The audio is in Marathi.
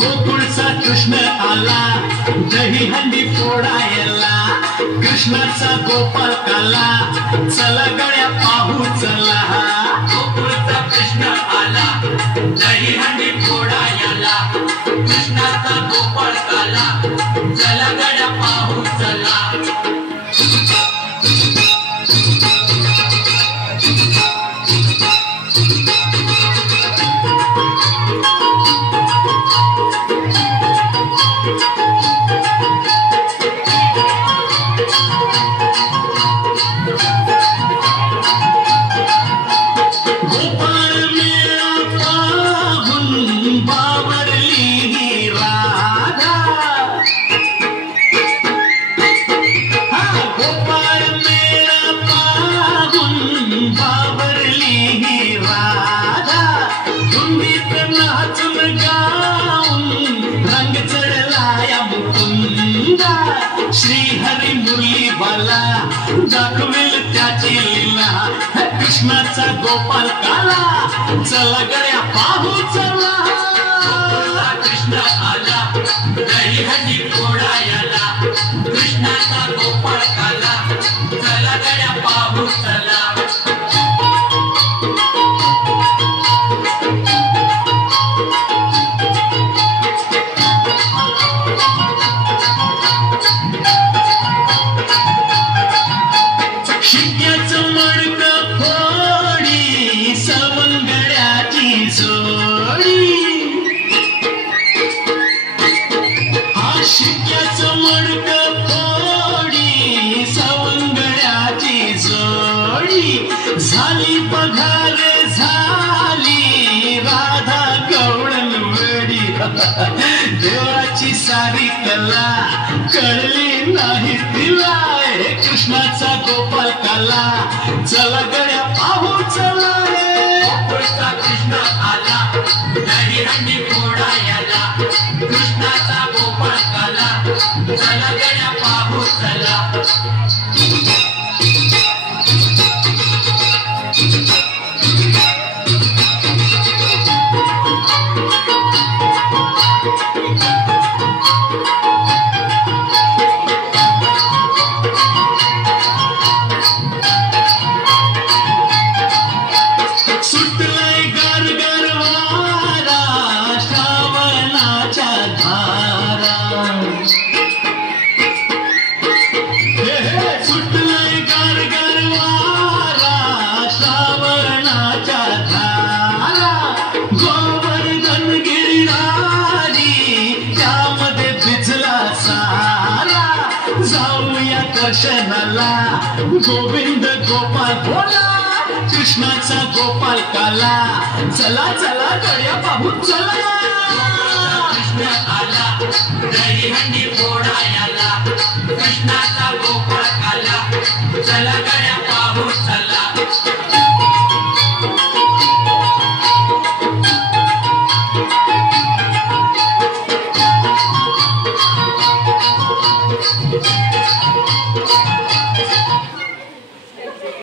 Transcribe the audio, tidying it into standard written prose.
गोकुळचा कृष्ण आला दही हंडी फोडायला कृष्णाचा गोपाल काला चला गड्या पाहू चला गोकुळचा कृष्ण आला दही हंडी फोडायला कृष्णाचा गोपाल काला चला गड्या पाहू चला श्रीहरी मुरली बाला दाखवेल त्याची लीला कृष्णाचा गोपाल काला चला गड्या पाहू चला कृष्ण आला दही हंडी फोडायला कृष्णाचा गोपाल काला चला गड्या पाहू चला शिक्याचं मडकं फोडी सवंगड्याची जोडी झाली बघार झाली राधा गवळण वेडी देवाची सारी कला कळली नाही तिला कृष्णाचा गोपाल काला चला गड्या पाहू चला गोकुळचा कृष्ण आला दही हंडी फोडायला कृष्णाचा गोपाल काला चला गड्या पाहू चला सुटलाय गरगर वारा श्रावणाच्या धारा सुटलाय गरगर वारा श्रावणाच्या धारा गोवर्धन गिरिधारी त्यामध्ये भिजला सारा जाऊया दर्शनाला गोविंद गोपाल बोला कृष्णाचा गोपाल काला चला चला गड्या पाहू चला कृष्ण आला दही हंडी फोडायला कृष्णाचा गोपाल काला चला गड्या पाहू चला